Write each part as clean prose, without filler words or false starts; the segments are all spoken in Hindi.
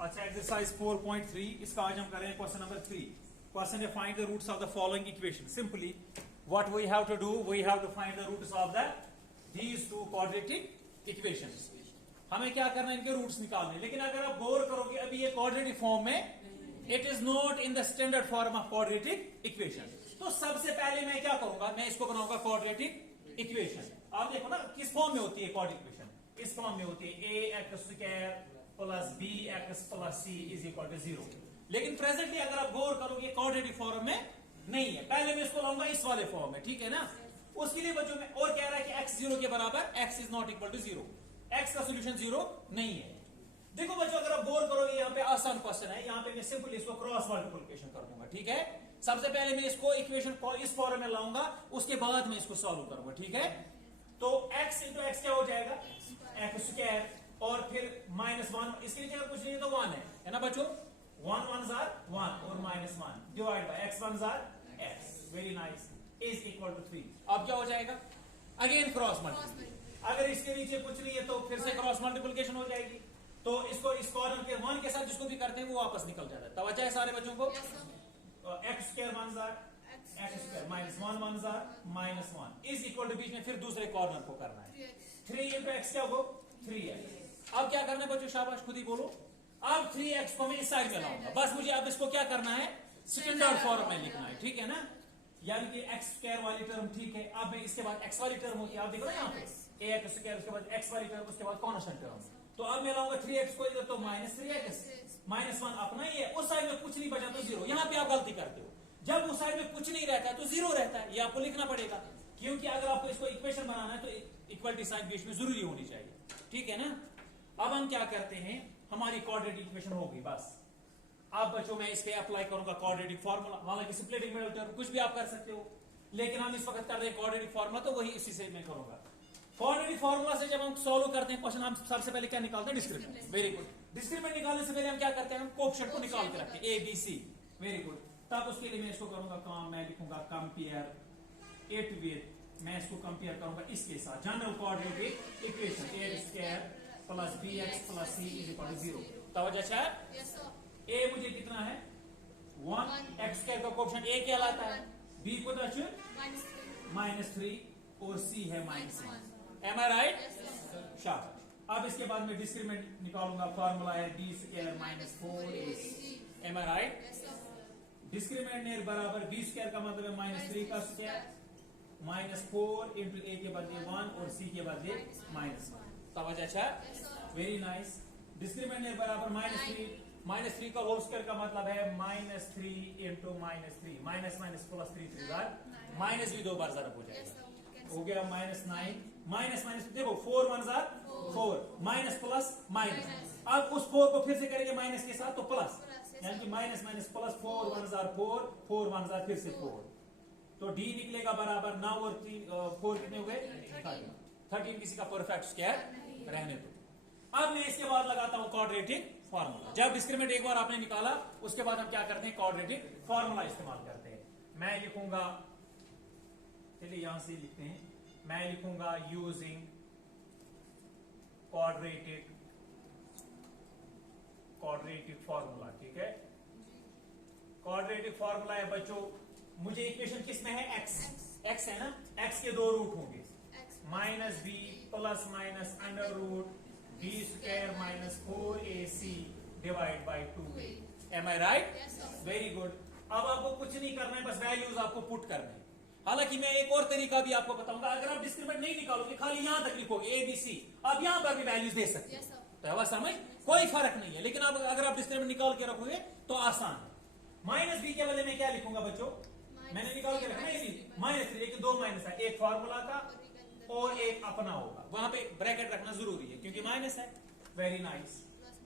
अच्छा, एक्सरसाइज 4.3 इसका आज हम करें क्वेश्चन नंबर 3। क्वेश्चन है find the roots of the following equation. Simply what we have to do, we have to find the roots of the these two quadratic equations. हमें क्या करना है, इनके रूट्स निकालने। लेकिन अगर आप गौर करोगे अभी ये क्वाड्रेटिक फॉर्म में, it is not in the standard form of quadratic equation. तो सबसे पहले मैं क्या करूंगा, मैं इसको बनाऊंगा क्वाड्रेटिक इक्वेशन। आप देखो ना किस फॉर्म में होती है क्वाड्रेटिक इक्वेशन, इस फॉर्म में होती है a x square plus b x plus c is equal to 0। लेकिन प्रेजेंटली अगर आप गौर करोगे क्वाड्रेटिक फॉर्म में नहीं है। पहले मैं इसको लाऊंगा इस वाले फॉर्म में, ठीक है ना। उसके लिए बच्चों में और कह रहा है कि x 0 के बराबर, x is not equal to 0, x का सोल्यूशन 0 नहीं है। देखो बच्चों अगर आप गौर करोगे यहाँ पे आसान क्वेश्चन है, यहाँ पे मैं सिंपल इसको क्रॉस मल्टीप्लिकेशन कर दूंगा, ठीक है। सबसे पहले मैं इसको इक्वेशन को इस फॉर्म में लाऊंगा, उसके बाद मैं इसको सॉल्व करूंगा, ठीक है। तो x इंटू एक्स क्या हो जाएगा, एक्स स्क्वायर, और फिर -1, इसके नीचे अगर कुछ नहीं है तो 1 है ना बच्चों। 1 1s are 1 और -1 divide by x 1s are x, very nice, is equal to 3। अब क्या हो जाएगा, अगेन क्रॉस मल्टीप्लिकेशन। अगर इसके नीचे कुछ नहीं है तो फिर से क्रॉस मल्टीप्लिकेशन हो जाएगी। तो इसको इस कॉलम के 1 के साथ जिसको भी करते हैं वो वापस निकल जाता है। तवज्जो है सारे बच्चों को। x square 1s are x square -1 1s are -1 is equal to, बीच में फिर दूसरे कॉर्नर को करना है 3 इंटू एक्स क्या हो 3x। अब क्या करना है बच्चों, शाबाश खुद ही बोलो। अब 3x को मैं इस साइड में लाऊंगा, बस मुझे अब इसको क्या करना है, स्टैंडर्ड फॉर्म में लिखना है, ठीक है ना। यानी कि x स्क्वायर वाली टर्म ठीक है। अब मैं इसके बाद x वाली टर्म होती है, आप देखो ना यहाँ पे a x स्क्वायर, उसके बाद x वाली टर्म, उसके बाद कांस्टेंट टर्म। तो अब मैं लाऊंगा 3x को इधर, तो -3x, -1 अपना ही है, उस साइड में कुछ नहीं बचा तो 0। यहाँ पे आप गलती करते हो, जब उस साइड में कुछ नहीं रहता है तो 0 रहता है, ये आपको लिखना पड़ेगा। क्योंकि अगर आपको इसको इक्वेशन बनाना है तो इक्वलिटी साइन बीच में जरूरी होनी चाहिए, ठीक है ना। अब हम क्या करते हैं, हमारी क्वाड्रेटिक इक्वेशन होगी बस। अब बच्चों मैं इस पे अप्लाई करूंगा क्वाड्रेटिक फार्मूला। हालांकि स्प्लिटिंग मिडल टर्म कुछ भी आप कर सकते हो, लेकिन हम इस वक्त कर रहे हैं क्वाड्रेटिक फार्मूला, तो वही इसी से मैं करूंगा। क्वाड्रेटिक फार्मूला से जब हम सॉल्व करते हैं क्वेश्चन, हम सबसे पहले क्या निकालते हैं, डिस्क्रिमिनेंट। Very good. डिस्क्रिमिनेंट निकालने से पहले हम क्या करते हैं, हम कोएफिशिएंट को निकाल के रखते हैं, A B C, very good. तब उसके लिए मैं इसको करूंगा काम, मैं लिखूंगा कंपेयर इट विद, मैं इसको कंपेयर करूंगा इसके साथ, general quadratic equation a square plus b x plus c is equal to 0। तवज्जो है। ए मुझे कितना है 1, एक्स स्क्वायर का कोएफिशिएंट ए कहलाता है, बी को -3 और सी है -1। एम आई राइट, शाबाश। अब इसके बाद मैं डिस्क्रिमिनेंट निकालूंगा, फार्मूला है D square -4ac। M I right. Discriminant बराबर बी स्क्वायर का मतलब है -3 का स्क्वायर, -4 इंटू ए के बदले 1 और सी के बदले -1। तवज्जो अच्छा, वेरी नाइस। डिस्क्रिमिनेंट बराबर -3 का होल स्क्वायर का मतलब है -3 इंटू -3, माइनस प्लस 3 माइनस भी 2 बार जरा हो जाएगा, हो गया -9, देखो 4 1s are 4, minus plus minus. अब उस 4 को फिर से करेंगे माइनस के साथ तो प्लस, यानी कि minus plus 4 1s are 4 1s are फिर से 4, तो डी निकलेगा बराबर 9 और 4 कितने हुए 13। किसी का परफेक्ट स्क्वायर रहने दो। अब मैं इसके बाद लगाता हूं क्वाड्रेटिक फार्मूला। जब डिस्क्रिमिनेंट एक बार आपने निकाला, उसके बाद हम क्या करते हैं, क्वाड्रेटिक फार्मूला इस्तेमाल करते हैं। मैं लिखूंगा, चलिए यहां से लिखते हैं, मैं लिखूंगा यूजिंग क्वाड्रेटिक फार्मूला, ठीक है। क्वाड्रेटिक फार्मूला है बच्चों, मुझे इक्वेशन किस में है, x है ना, x के 2 रूट होंगे, -b plus minus under root b square -4ac divide by 2a। Am I right, very good. अब आपको कुछ नहीं करना है, बस वैल्यूज आपको पुट करना है। हालांकि मैं एक और तरीका भी आपको बताऊंगा, अगर आप डिस्क्रिमिनेंट नहीं निकालोगे, खाली यहां तक लिखोगे a b c, आप यहां पर भी वैल्यूज दे सकते हैं, तो है समझ, कोई फर्क नहीं है। लेकिन अब अगर आप डिस्क्रिमिनेंट निकाल के रखोगे तो आसान है। -b के बदले में क्या लिखूंगा बच्चों, मैंने निकाल के रखना है -3, लेकिन 2 माइनस है, एक फार्मूला का और एक अपना होगा, वहां पे ब्रैकेट रखना जरूरी है क्योंकि माइनस है। Very nice.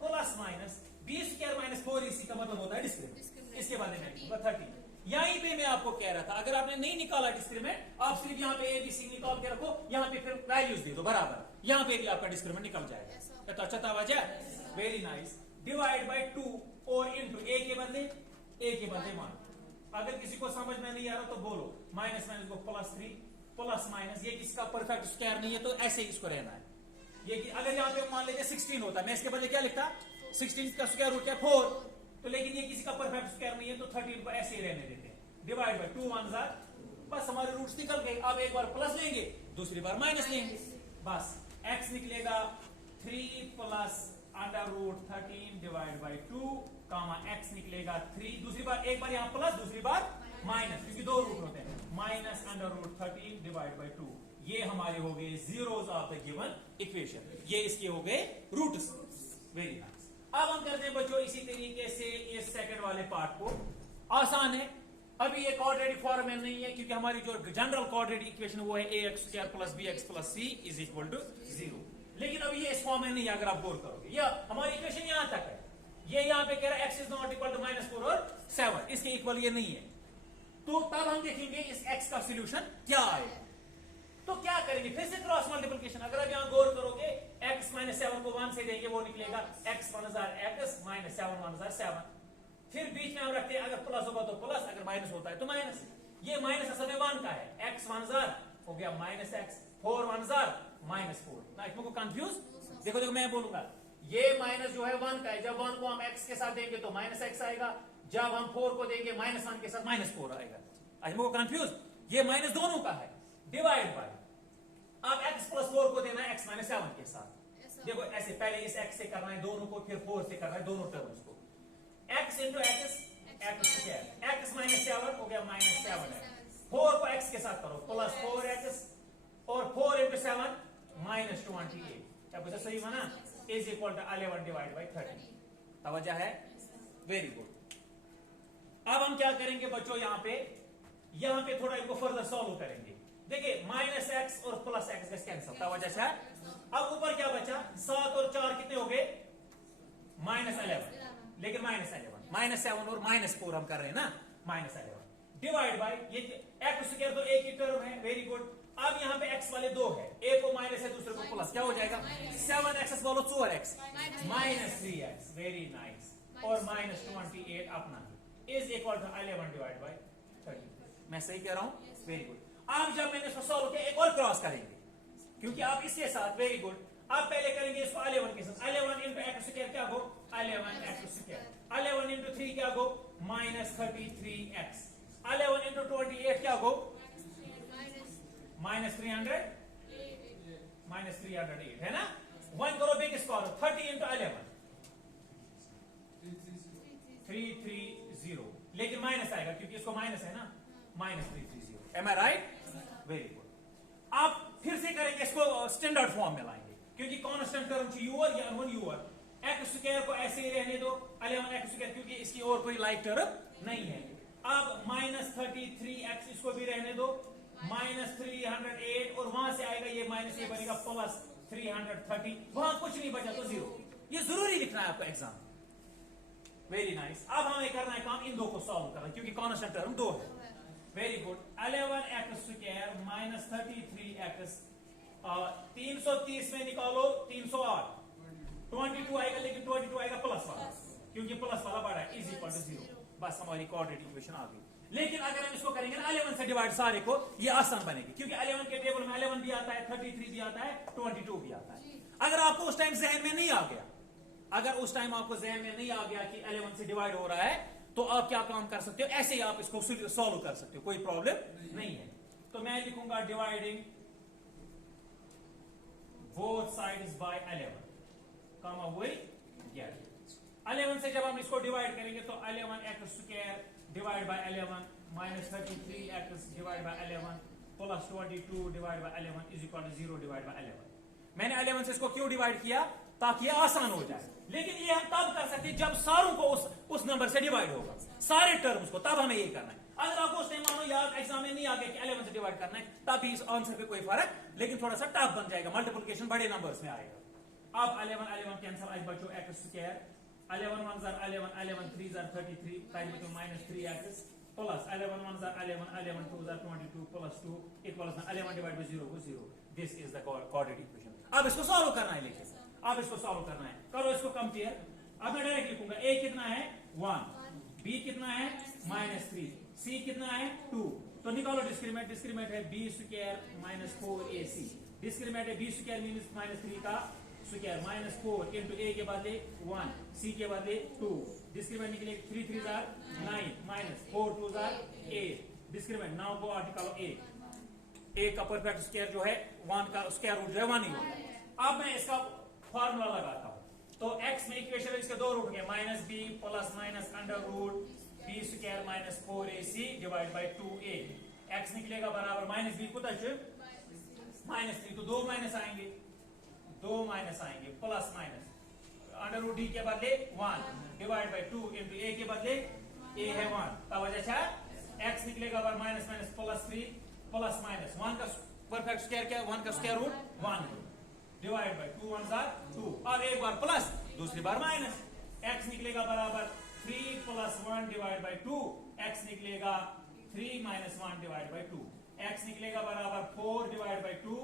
Plus minus b square -4ac का मतलब होता है डिस्क्रिमिनेंट, इसके बाद में लिखूंगा 30। यहीं पे मैं आपको कह रहा था, अगर आपने नहीं निकाला डिस्क्रिमिनेंट, आप सिर्फ यहाँ पे ए बी सी निकाल के रखो, यहाँ पे फिर वैल्यूज दे दो बराबर, यहाँ पे भी आपका डिस्क्रिमिनेंट निकल जाएगा। तो अच्छा तवज्जो, वेरी नाइस। डिवाइड बाई 2 और इंटू ए के बदले 1। अगर किसी को समझ में नहीं आ रहा तो बोलो, माइनस को +3 प्लस माइनस, ये किसका परफेक्ट स्क्वायर नहीं है तो ऐसे ही इसको रहना है। ये अगर यहाँ पे मान लीजिए 16 होता, मैं इसके बदले क्या लिखता 16 का स्क्वायर रूट क्या 4, तो लेकिन ये किसी का परफेक्ट स्क्वायर नहीं है, तो 13 को ऐसे ही रहने देते हैं, डिवाइड बाय 2 1 जार, बस हमारे रूट्स निकल गए। अब एक बार प्लस लेंगे, दूसरी बार माइनस लेंगे, बस x निकलेगा 3 plus under root 13 divide by 2 comma x निकलेगा 3, दूसरी बार एक बार यहाँ प्लस, दूसरी बार माइनस, क्योंकि दो रूट होते हैं, minus under root 13 divide by 2। ये हमारे हो गए zeros of the given equation, ये इसके हो गए रूट्स। Very nice. अब हम करते हैं बच्चों इसी तरीके से इस सेकंड वाले पार्ट को, आसान है। अभी ये क्वाड्रेटिक फॉर्म में नहीं है, क्योंकि हमारी जो जनरल क्वाड्रेटिक इक्वेशन वो है ax square plus bx plus c is equal to 0। लेकिन अभी ये इस फॉर्म में नहीं है, अगर आप गौर करोगे, ये हमारी इक्वेशन यहां तक है, ये यहां पे कह रहा है x is not equal to -4 और 7, इसके इक्वल ये नहीं है। तो तब हम देखेंगे इस x का सोल्यूशन क्या आएगा। तो क्या करेंगे, फिर से क्रॉस मल्टीप्लिकेशन। अगर आप यहां गौर करोगे, x माइनस 7 को 1 से देंगे, वो निकलेगा x 1 x माइनस 7 1 7। फिर बीच में हम रखते हैं, अगर प्लस होगा तो प्लस, अगर माइनस होता है तो माइनस। ये माइनस असल में 1 का है, x 1 हो गया माइनस x, 4 1 -4। ना इसमें को कंफ्यूज, देखो देखो मैं बोलूंगा, ये माइनस जो है 1 का है, जब 1 को हम x के साथ देंगे तो माइनस x आएगा, जब हम 4 को देंगे -1 के साथ -4 आएगा। इसमें को कंफ्यूज, ये माइनस दोनों का है, डिवाइड बाय, अब x प्लस 4 को देना है x माइनस 7 के साथ। देखो ऐसे पहले इस x से करना है दोनों को, फिर 4 से करना है दोनों टर्म्स को, x into x square, x minus 7 हो गया -7x, 4 को x के साथ करो प्लस 4x, और 4 इंटू 7 -28, क्या बचा सही बना, is equal to 11 divide by 30। तवज्जो है, वेरी गुड। अब हम क्या करेंगे बच्चों, यहां पे थोड़ा इनको फर्दर सॉल्व करेंगे। देखिए -x और प्लस x कैंसिल, तवज्जो है। अब ऊपर क्या बचा, 7 और 4 कितने हो गए, -11, लेकिन -7 और -4 हम कर रहे हैं ना, -11 डिवाइड बाय, ये x स्क्वायर तो एक ही टर्म है, वेरी गुड। अब यहाँ पे x वाले दो है, एक को माइनस है दूसरे को प्लस, क्या हो जाएगा 7x बोलो 4x -3x, वेरी नाइस, और -28 अपना is equal to 11 divide by 30। मैं सही कह रहा हूं, वेरी गुड। अब जब मैंने इसको सॉल्व किया, एक और क्रॉस करेंगे, क्योंकि आप इसके साथ, वेरी गुड, आप पहले करेंगे इसको 11 के साथ, 11 इंटू x स्क्वायर क्या हो 11x स्क्वायर, 11 इंटू 3 क्या हो -33x, 11 इंटू 28 क्या हो -308 है ना। 1 करो बिग स्क्वायर, 30 इंटू 11 330, लेकिन माइनस आएगा क्योंकि इसको माइनस है ना, -330। M I right, very good. आप फिर से करेंगे, इसको स्टैंडर्ड फॉर्म में लाएंगे, क्योंकि कांस्टेंट टर्म यूर या अनवन यूर, x स्क्वायर को ऐसे ही रहने दो 11x स्क्वायर, क्योंकि इसकी और कोई लाइक टर्म नहीं है। अब -33x इसको भी रहने दो, -308, और वहां से आएगा ये माइनस, ये बनेगा प्लस 330, वहां कुछ नहीं बचा तो 0। ये जरूरी लिखना है आपको एग्जाम, वेरी नाइस। अब हमें करना है काम, इन दो को सॉल्व करना, क्योंकि कांस्टेंट टर्म 2 है, very good. 11x square -33x, 330 में निकालो 308, 22 आएगा, लेकिन 22 आएगा प्लस वाला, क्योंकि प्लस वाला बड़ा है, इज इक्वल टू 0। बस हमारी क्वाड्रेटिक इक्वेशन आ गई। लेकिन अगर हम इसको करेंगे ना 11 से डिवाइड सारे को, ये आसान बनेगी, क्योंकि 11 के टेबल में 11 भी आता है, 33 भी आता है, 22 भी आता है। अगर आपको उस टाइम जहन में नहीं आ गया, अगर उस टाइम आपको जहन में नहीं आ गया कि 11 से डिवाइड हो रहा है, तो आप क्या काम कर सकते हो, ऐसे ही आप इसको सॉल्व कर सकते हो, कोई प्रॉब्लम नहीं है। तो मैं लिखूंगा dividing both sides by 11, comma वही 11 से जब हम इसको डिवाइड करेंगे तो 11x square divide by 11 -33x divide by 11 plus 22 divide by 11 is equal to 0 divide by 11। मैंने 11 से इसको क्यों डिवाइड किया, ताकि ये आसान हो जाए। लेकिन ये हम तब कर सकते हैं जब सारों को उस नंबर से डिवाइड होगा, सारे टर्म्स को, तब हमें ये करना है। अगर आपको उस टाइम मानो यार एग्जाम में नहीं आ गया कि 11 से डिवाइड करना है, तब भी इस आंसर पे कोई फर्क, लेकिन थोड़ा सा टफ बन जाएगा, मल्टीप्लिकेशन बड़े नंबर्स में आएगा। अब 11 कैंसिल, आज बचो x स्क्वायर, 11 1 11 11 3 33 टाइम बचो -3x plus 11 1 11 11 2 22 plus 2 equals 11 divide bye 0 को 0। This is the quadratic equation. अब इसको सॉल्व करना है, लेकिन अब इसको सॉल्व करना है, करो इसको कंपेयर। अब मैं डायरेक्ट लिखूंगा, a कितना है 1, b कितना है -3, c कितना है 2। तो निकालो डिस्क्रिमिनेंट, डिस्क्रिमिनेंट है b स्क्वायर -4ac, डिस्क्रिमिनेंट है b स्क्वायर -3 का स्क्वायर माइनस 4 इंटू ए के बदले 1 सी के बदले 2 डिस्क्रिमिनेंट निकले 3 3 जार 9 माइनस 4 2 जार 8 discriminant now go article a का परफेक्ट स्क्वायर जो है 1 का स्क्वायर रूट जो है 1 ही होगा। अब मैं इसका फार्मूला लगाता हूं तो x में इक्वेशन इसके दो रूट होंगे minus B plus minus under root B square minus 4ac divide by 2a x निकलेगा बराबर माइनस बी कुछ माइनस 3 तो दो माइनस आएंगे plus minus under root D के बदले 1 डिवाइड बाय 2 इंटू ए के बदले ए है 1 का वजह से x निकलेगा बराबर minus minus plus 3 plus minus 1 का परफेक्ट स्क्वायर क्या 1 का स्क्वायर रूट 1 डिवाइड बाय 2 1 जार 2 अब एक बार प्लस दूसरी बार माइनस x निकलेगा बराबर 3 प्लस 1 डिवाइड बाय 2 x निकलेगा 3 माइनस 1 डिवाइड बाय 2 x निकलेगा बराबर 4 डिवाइड बाय 2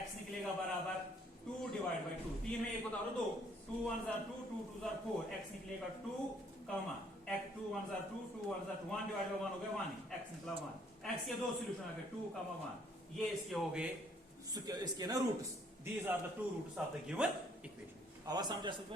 x निकलेगा बराबर 2 डिवाइड बाय 2 तीन में एक बता दो 2 1 जार 2 2 2 जार 4 x निकलेगा 2 कमा x 2 1 जार 2 2 1 जार 1 डिवाइड बाय 1 हो गया 1 x निकला 1 x के दो सॉल्यूशन आ गए 2 कमा 1 ये इसके हो गए इसके ना roots these are the two roots of the given equation आवाज समझा सब